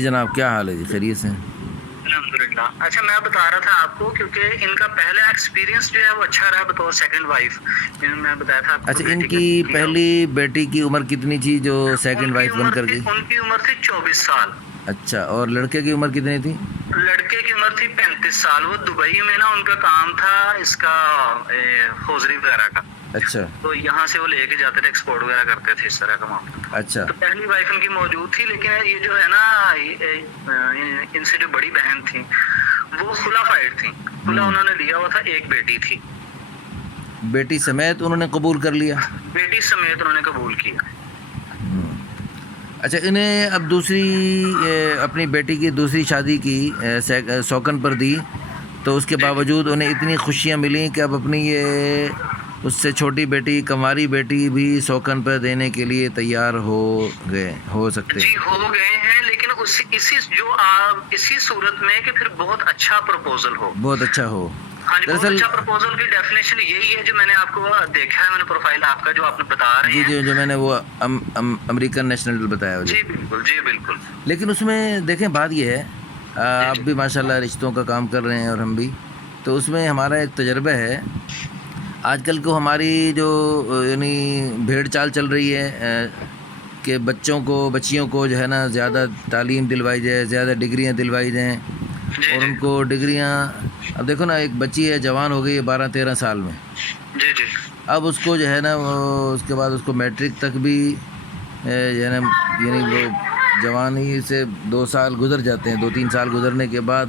جناب کیا حال ہے جی؟ خیریت سے؟ الحمدللہ. اچھا میں بتا رہا تھا آپ کو کیونکہ ان کا پہلا ایکسپیرینس جو ہے وہ اچھا رہا بطور سیکنڈ وائف. میں بتایا تھا آپ کو. اچھا، ان کی پہلی بیٹی کی عمر کتنی تھی جو سیکنڈ وائف بن کر گئی؟ ان کی عمر تھی 24 سال. اچھا، اور لڑکے کی عمر کتنی تھی؟ لڑکے کی عمر تھی 35 سال. وہ دبئی میں نا ان کا کام تھا اس کا ہوزری وغیرہ کا. اچھا. تو یہاں سے وہ لے کے جاتے تھے، ایکسپورٹ وغیرہ کرتے تھے، اس طرح کا معاملہ. اچھا. تو پہلی وائف ان کی موجود تھی، لیکن یہ جو ہے نا ان سے جو بڑی بہن تھی وہ خلا فائڈ تھی. خلا انہوں نے لیا ہوا تھا. ایک بیٹی تھی. بیٹی سمیت انہوں نے قبول کر لیا؟ بیٹی سمیت انہوں نے قبول کیا. اچھا، انہیں اب دوسری اپنی بیٹی کی دوسری شادی کی سوکن پر دی، تو اس کے باوجود انہیں اتنی خوشیاں ملیں کہ اب اپنی یہ اس سے چھوٹی بیٹی کنواری بیٹی بھی سوکن پر دینے کے لیے تیار ہو سکتے؟ جی ہو گئے ہیں، لیکن اسی صورت میں کہ پھر بہت اچھا پروپوزل ہو. بہت اچھا ہو. ہاں جی، بہت اچھا پروپوزل کی ڈیفینیشن یہی ہے جو میں نے آپ کو دیکھا ہے. میں نے پروفائل آپ کا جو آپ نے بتا رہے ہیں. جی جو میں نے وہ امریکن نیشنل بتایا. جی بالکل، جی بالکل. لیکن اس میں دیکھیں بات یہ ہے، آپ بھی ماشاءاللہ رشتوں کا کام کر رہے ہیں اور ہم بھی، تو اس میں ہمارا ایک تجربہ ہے. آج کل کو ہماری جو یعنی بھیڑ چال چل رہی ہے کہ بچیوں کو جو ہے نا زیادہ تعلیم دلوائی جائے، زیادہ ڈگریاں دلوائی جائیں، اور ان کو ڈگریاں، اب دیکھو نا ایک بچی ہے جوان ہو گئی ہے 12-13 سال میں. جی جی. اب اس کو جو ہے نا اس کے بعد اس کو میٹرک تک بھی جو ہے نا یعنی وہ جوانی سے 2 سال گزر جاتے ہیں. 2-3 سال گزرنے کے بعد،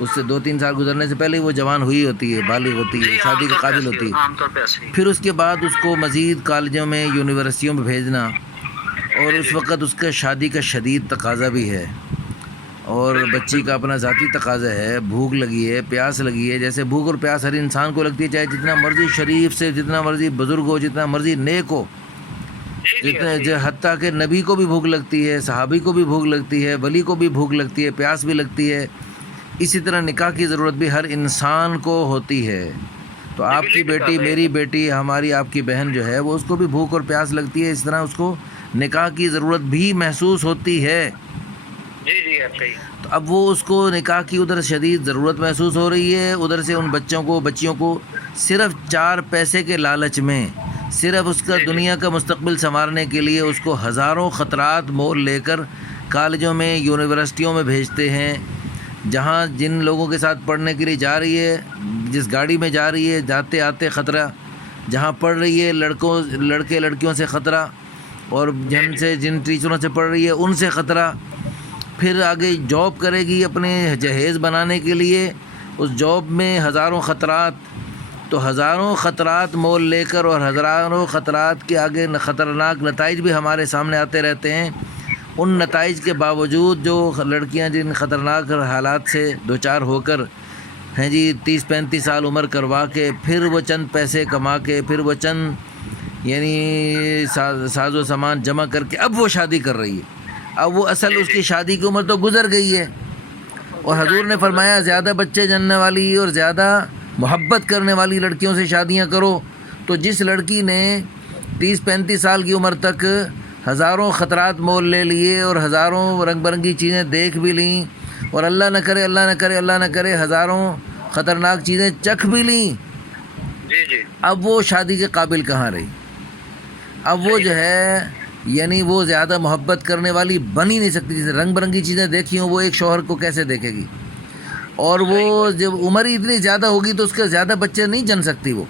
اس سے 2-3 سال گزرنے سے پہلے وہ جوان ہوئی ہوتی ہے، بالغ ہوتی ہے، شادی کے قابل ہوتی ہے. پھر اس کے بعد اس کو مزید کالجوں میں، یونیورسٹیوں میں بھیجنا، اور اس وقت اس کا شادی کا شدید تقاضا بھی ہے، اور بچی کا اپنا ذاتی تقاضا ہے. بھوک لگی ہے، پیاس لگی ہے. جیسے بھوک اور پیاس ہر انسان کو لگتی ہے، چاہے جتنا مرضی شریف سے، جتنا مرضی بزرگ ہو، جتنا مرضی نیک ہو، حتیٰ کہ نبی کو بھی بھوک لگتی ہے، صحابی کو بھی بھوک لگتی ہے، ولی کو بھی بھوک لگتی ہے، پیاس بھی لگتی ہے. اسی طرح نکاح کی ضرورت بھی ہر انسان کو ہوتی ہے. تو آپ کی بیٹی، میری بیٹی، ہماری آپ کی بہن جو ہے، وہ اس کو بھی بھوک اور پیاس لگتی ہے. اس طرح اس کو نکاح کی ضرورت بھی محسوس ہوتی ہے. جی جی اچھا. تو اب وہ اس کو نکاح کی ادھر شدید ضرورت محسوس ہو رہی ہے، ادھر سے ان بچیوں کو صرف 4 پیسے کے لالچ میں، صرف اس کا دنیا کا مستقبل سنوارنے کے لیے اس کو ہزاروں خطرات مول لے کر کالجوں میں، یونیورسٹیوں میں بھیجتے ہیں، جہاں جن لوگوں کے ساتھ پڑھنے کے لیے جا رہی ہے، جس گاڑی میں جا رہی ہے، جاتے آتے خطرہ، جہاں پڑھ رہی ہے لڑکے لڑکیوں سے خطرہ، اور جن ٹیچروں سے پڑھ رہی ہے ان سے خطرہ. پھر آگے جاب کرے گی اپنے جہیز بنانے کے لیے، اس جاب میں ہزاروں خطرات. تو ہزاروں خطرات مول لے کر، اور ہزاروں خطرات کے آگے خطرناک نتائج بھی ہمارے سامنے آتے رہتے ہیں. ان نتائج کے باوجود جو لڑکیاں جن خطرناک حالات سے دوچار ہو کر ہیں جی 30-35 سال عمر کروا کے، پھر وہ چند پیسے کما کے، پھر وہ چند یعنی ساز و سامان جمع کر کے اب وہ شادی کر رہی ہے. اب وہ اصل اس کی شادی کی عمر تو گزر گئی ہے. اور حضور نے فرمایا زیادہ بچے جننے والی اور زیادہ محبت کرنے والی لڑکیوں سے شادیاں کرو. تو جس لڑکی نے 30-35 سال کی عمر تک ہزاروں خطرات مول لے لیے، اور ہزاروں رنگ برنگی چیزیں دیکھ بھی لیں، اور اللہ نہ کرے ہزاروں خطرناک چیزیں چکھ بھی لیں، اب وہ شادی کے قابل کہاں رہی؟ اب وہ جو ہے یعنی وہ زیادہ محبت کرنے والی بن ہی نہیں سکتی. جیسے رنگ برنگی چیزیں دیکھی ہوں، وہ ایک شوہر کو کیسے دیکھے گی؟ اور وہ جب عمر ہی اتنی زیادہ ہوگی تو اس کے زیادہ بچے نہیں جن سکتی وہ.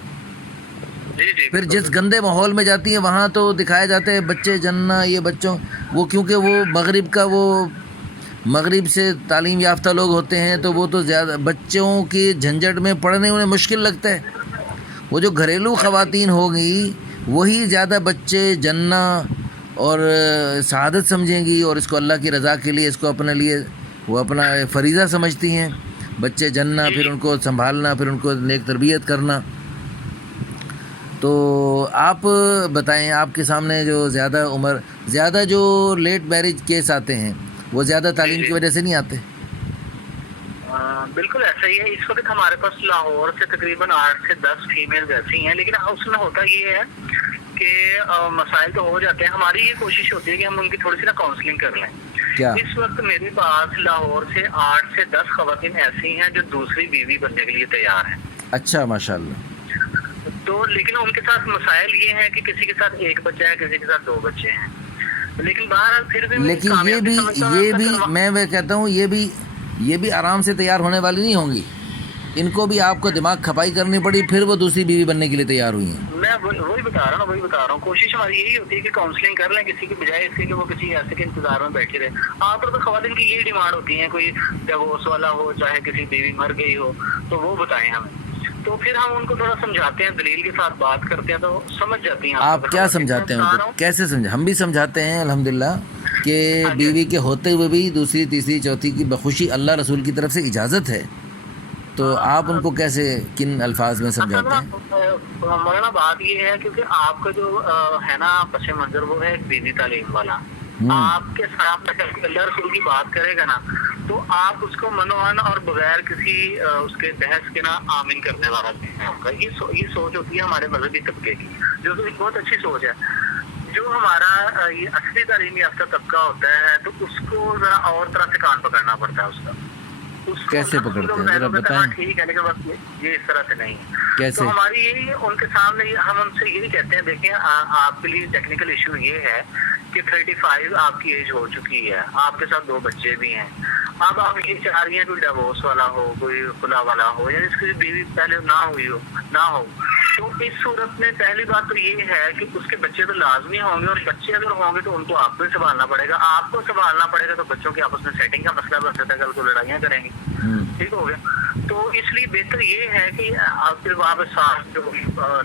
پھر جس گندے ماحول میں جاتی ہیں وہاں تو دکھائے جاتے ہیں بچے جننا، یہ بچوں وہ، کیونکہ وہ مغرب سے تعلیم یافتہ لوگ ہوتے ہیں، تو وہ تو زیادہ بچوں کی جھنجھٹ میں پڑھنے انہیں مشکل لگتا ہے. وہ جو گھریلو خواتین ہوگی وہی زیادہ بچے جننا اور سعادت سمجھیں گی، اور اس کو اللہ کی رضا کے لیے، اس کو اپنے لیے وہ اپنا فریضہ سمجھتی ہیں. بچے جننا، پھر ان کو سنبھالنا، پھر ان کو نیک تربیت کرنا. تو آپ بتائیں، آپ کے سامنے جو زیادہ جو لیٹ میرج کیس آتے ہیں وہ زیادہ تعلیم کی وجہ سے نہیں آتے؟ بالکل ایسا ہی ہے. اس وقت ہمارے پاس لاہور سے تقریباً 8 سے 10 فیمیل ایسی ہیں، لیکن اس میں ہوتا یہ ہے کہ مسائل تو ہو جاتے ہیں. ہماری یہ کوشش ہوتی ہے کہ ہم ان کی تھوڑی سی کاؤنسلنگ کر لیں. کیا؟ اس وقت میرے پاس لاہور سے 8 سے 10 خواتین ایسی ہیں جو دوسری بیوی بننے کے لیے تیار ہیں. اچھا ماشاء اللہ. تو لیکن ان کے ساتھ مسائل یہ ہیں کہ کسی کے ساتھ ایک بچہ ہے, کسی کے ساتھ 2 بچے ہیں. لیکن بہرحال پھر بھی لیکن یہ بھی میں کہتا ہوں یہ بھی آرام سے تیار ہونے والی نہیں ہوں گی. ان کو بھی آپ کو دماغ کھپائی کرنی پڑی, پھر وہ دوسری بیوی بننے کے لیے تیار ہوئی ہیں. میں وہی بتا رہا ہوں کوشش ہماری یہی ہوتی ہے کہ کاؤنسلنگ کر لیں کسی کی بجائے اس کے کہ وہ کسی ایسے کے انتظار میں بیٹھے رہے. عام طور پر خواتین کی یہی ڈیمانڈ ہوتی ہے, کوئی ڈیورس والا ہو, چاہے کسی بیوی مر گئی ہو تو وہ بتائیں ہمیں. تو پھر ہم ان کو تھوڑا سمجھاتے ہیں, دلیل کے ساتھ بات کرتے ہیں تو سمجھ جاتی ہیں. آپ کیا سمجھاتے ہیں ان کو, کیسے سمجھا؟ ہم بھی سمجھاتے ہیں الحمدللہ کہ بیوی کے ہوتے ہوئے بھی دوسری تیسری چوتھی کی بخوشی اللہ رسول کی طرف سے اجازت ہے, تو آپ ان کو کیسے کن الفاظ میں سمجھاتے ہیں؟ مولانا بات یہ ہے کیونکہ آپ کا جو ہے نا پس منظر وہ ہے دینی تعلیم والا. آپ کے سامنے اللہ رسول کی بات کرے گا نا تو آپ اس کو منوان اور بغیر کسی اس کے بحث کے نا آمین کرنے والا ہوگا. یہ سوچ ہوتی ہے ہمارے مذہبی طبقے کی, جو کہ بہت اچھی سوچ ہے. جو ہمارا یہ اصلی تعلیم یافتہ طبقہ ہوتا ہے تو اس کو ذرا اور طرح سے کان پکڑنا پڑتا ہے. اس کا کیسے پکڑتے ہیں ذرا بتائیں. ٹھیک ہے لیکن بس یہ اس طرح سے نہیں ہے. کیسے؟ تو ہماری یہی ان کے سامنے ہم ان سے یہی کہتے ہیں, دیکھیں آپ کے لیے ٹیکنیکل ایشو یہ ہے کہ 35 آپ کی ایج ہو چکی ہے, آپ کے ساتھ 2 بچے بھی ہیں. اب آپ یہ چاہ رہی ہیں کوئی ڈیورس والا ہو, کوئی خلا والا ہو, یا جس کی بیوی پہلے نہ ہو. تو اس صورت میں پہلی بات تو یہ ہے کہ اس کے بچے تو لازمی ہوں گے, اور بچے اگر ہوں گے تو ان کو آپ کو سنبھالنا پڑے گا. آپ کو سنبھالنا پڑے گا تو بچوں کے آپس میں سیٹنگ کا مسئلہ بن سکتا ہے, کل کو لڑائیاں کریں گے. ٹھیک ہو گیا. تو اس لیے بہتر یہ ہے کہ آپ پھر وہاں پہ ساتھ جو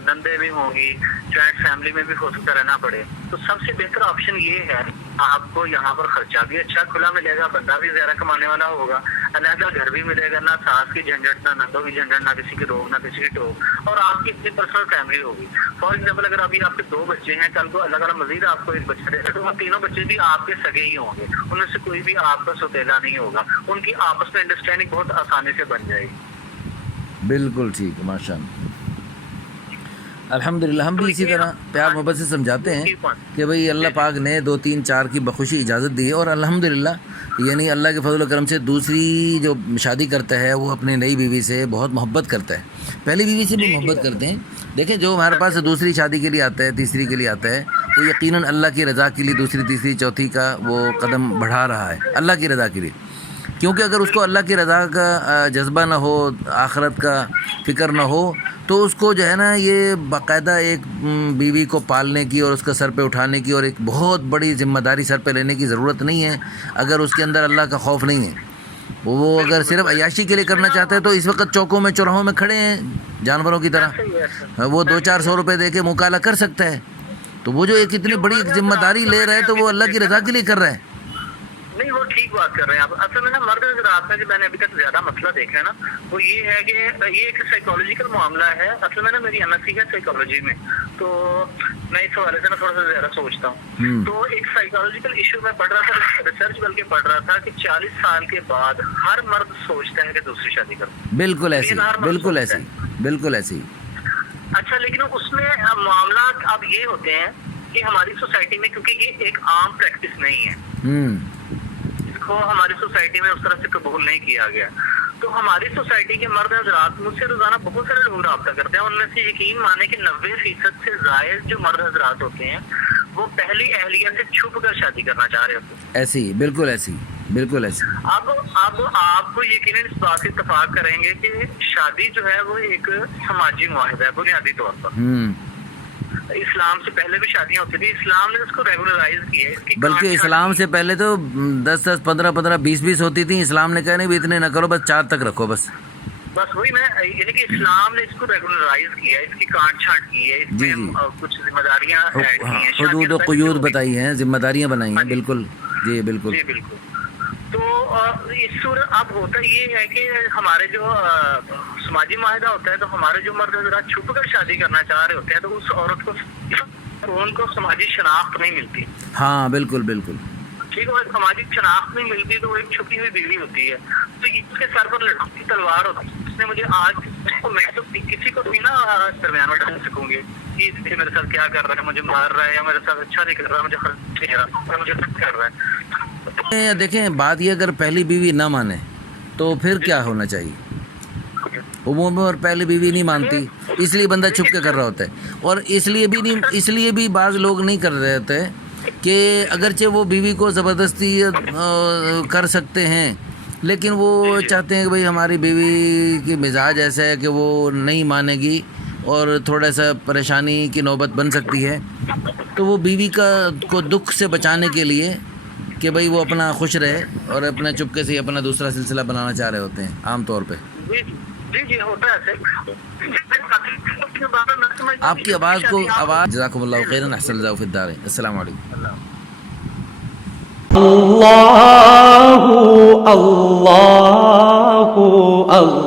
نندے بھی ہوں گی, جوائنٹ فیملی میں بھی ہو سکتا رہنا پڑے. تو سب سے بہتر آپشن یہ ہے آپ کو یہاں پر خرچہ بھی اچھا کھلا ملے گا, بندہ بھی زیادہ کمانے والا ہوگا, علیحدہ گھر بھی ملے گا, نہ ساس کی جھنجھٹ, نہ نندوں کی جھنجھٹ, نہ کسی کی روک, نہ کسی کی ٹوک, اور آپ کی اپنی پرسنل فیملی ہوگی. فار ایگزامپل اگر ابھی آپ کے 2 بچے ہیں, کل کو اللہ تعالیٰ مزید آپ کو 1 بچہ دے گا تو وہ تینوں بچے بھی آپ کے سگے ہی ہوں گے, ان میں سے کوئی بھی آپ کا سوتیلا نہیں ہوگا. ان کی آپس میں انڈرسٹینڈنگ بہت آسانی سے بن جائے گی. بالکل ٹھیک ہے ماشاء اللہ. الحمدللہ ہم بھی اسی طرح پیار محبت سے سمجھاتے ہیں کہ بھئی اللہ پاک نے 2 3 4 کی بخوشی اجازت دی ہے, اور الحمدللہ یعنی اللہ کے فضل و کرم سے دوسری جو شادی کرتا ہے وہ اپنی نئی بیوی سے بہت محبت کرتا ہے, پہلی بیوی سے بھی محبت کرتے ہیں. دیکھیں جو ہمارے پاس دوسری شادی کے لیے آتا ہے, تیسری کے لیے آتا ہے, وہ یقیناً اللہ کی رضا کے لیے دوسری تیسری چوتھی کا وہ قدم بڑھا رہا ہے اللہ کی رضا کے لیے. کیونکہ اگر اس کو اللہ کی رضا کا جذبہ نہ ہو, آخرت کا فکر نہ ہو, تو اس کو جو ہے نا یہ باقاعدہ ایک بیوی کو پالنے کی اور اس کا سر پہ اٹھانے کی اور ایک بہت بڑی ذمہ داری سر پہ لینے کی ضرورت نہیں ہے اگر اس کے اندر اللہ کا خوف نہیں ہے. وہ اگر صرف عیاشی کے لیے کرنا چاہتا ہے تو اس وقت چوکوں میں چوراہوں میں کھڑے ہیں جانوروں کی طرح, وہ 200-400 روپے دے کے مکالا کر سکتا ہے. تو وہ جو ایک اتنی بڑی ذمہ داری لے رہا ہے تو وہ اللہ کی رضا کے لیے کر رہا ہے. نہیں وہ ٹھیک بات کر رہے ہیں آپ. اصل میں نا مرد حضرات میں جو میں نے ابھی تک زیادہ مسئلہ دیکھا ہے نا وہ یہ ہے کہ یہ ایک سائیکالوجیکل معاملہ ہے. اصل میں نا میری ایم ایس سی ہے سائیکالوجی میں, تو میں اس حوالے سے نا تھوڑا سا زیادہ سوچتا ہوں. تو ایک سائیکالوجیکل ایشو میں پڑھ رہا تھا, ریسرچ بلکہ پڑھ رہا تھا کہ 40 سال کے بعد ہر مرد سوچتا ہے کہ دوسری شادی کروں. بالکل ایسی, بالکل ایسی, بالکل ایسی. اچھا لیکن اس میں معاملات اب یہ ہوتے ہیں کہ ہماری سوسائٹی میں کیونکہ یہ ایک عام پریکٹس نہیں ہے, کو ہماری سوسائٹی میں اس طرح سے قبول نہیں کیا گیا. تو ہماری سوسائٹی کے مرد حضرات مجھ سے روزانہ بہت سارے لوگ رابطہ کرتے ہیں, ان میں سے یقین مانے کہ 90% سے زائد جو مرد حضرات ہوتے ہیں وہ پہلی اہلیہ سے چھپ کر شادی کرنا چاہ رہے ہوتے ہیں. ایسی بالکل ایسی, بالکل ایسی. آپ کو یقیناً اس بات سے اتفاق کریں گے کہ شادی جو ہے وہ ایک سماجی معاہدہ ہے بنیادی طور پر. اسلام سے پہلے بھی شادیاں ہوتی تھی, اسلام نے اس کو ریگولرائز کیا ہے. بلکہ اسلام سے پہلے تو 10 15 20 ہوتی تھیں. اسلام نے کہا نہیں بھی اتنے نہ کرو, بس 4 تک رکھو. بس وہی میں یعنی کہ اسلام نے اس کو ریگولرائز کیا ہے, اس کی کاٹ چھانٹ کی ہے, اس میں کچھ ذمہ داریاں ایڈ کی ہیں, حدود و قیود بتائی ہیں, ذمہ داریاں بنائی ہیں. بالکل جی بالکل جی بالکل. تو اس صورت اب ہوتا یہ ہے کہ ہمارے جو سماجی معاہدہ ہوتا ہے تو ہمارے جو مرد حضرات چھپ کر شادی کرنا چاہ رہے ہوتے ہیں تو اس عورت کو ان کو سماجی شناخت نہیں ملتی. ہاں بالکل بالکل ٹھیک ہے, سماجی شناخت نہیں ملتی تو وہ ایک چھپی ہوئی بیوی ہوتی ہے. تو یہ اس کے سر پر لٹکی تلوار ہوتی ہے. اس نے مجھے آج میں تو کسی کو بھی نا درمیان میں ڈال سکوں گی کہ میرے ساتھ کیا کر رہا ہے, مجھے مار رہا ہے یا میرے ساتھ اچھا نہیں کر رہا, مجھے خرچ نہیں رہا, مجھے کر رہا ہے. دیکھیں بات یہ اگر پہلی بیوی نہ مانے تو پھر کیا ہونا چاہیے؟ عموم میں اور پہلی بیوی نہیں مانتی اس لیے بندہ چھپ کے کر رہا ہوتا ہے، اور اس لیے بھی بعض لوگ نہیں کر رہے ہوتے کہ اگرچہ وہ بیوی کو زبردستی کر سکتے ہیں لیکن وہ چاہتے ہیں کہ بھئی ہماری بیوی کی مزاج ایسا ہے کہ وہ نہیں مانے گی اور تھوڑا سا پریشانی کی نوبت بن سکتی ہے، تو وہ بیوی کو دکھ سے بچانے کے لیے کہ بھئی وہ اپنا خوش رہے اور اپنا چپکے سے اپنا دوسرا سلسلہ بنانا چاہ رہے ہوتے ہیں عام طور پہ۔ جی ہوتا ہے ایسے۔ آپ کی آواز جزاکم اللہ خیرا احسن اللہ فی الدارین۔ السلام علیکم۔ اللہ اللہ اللہ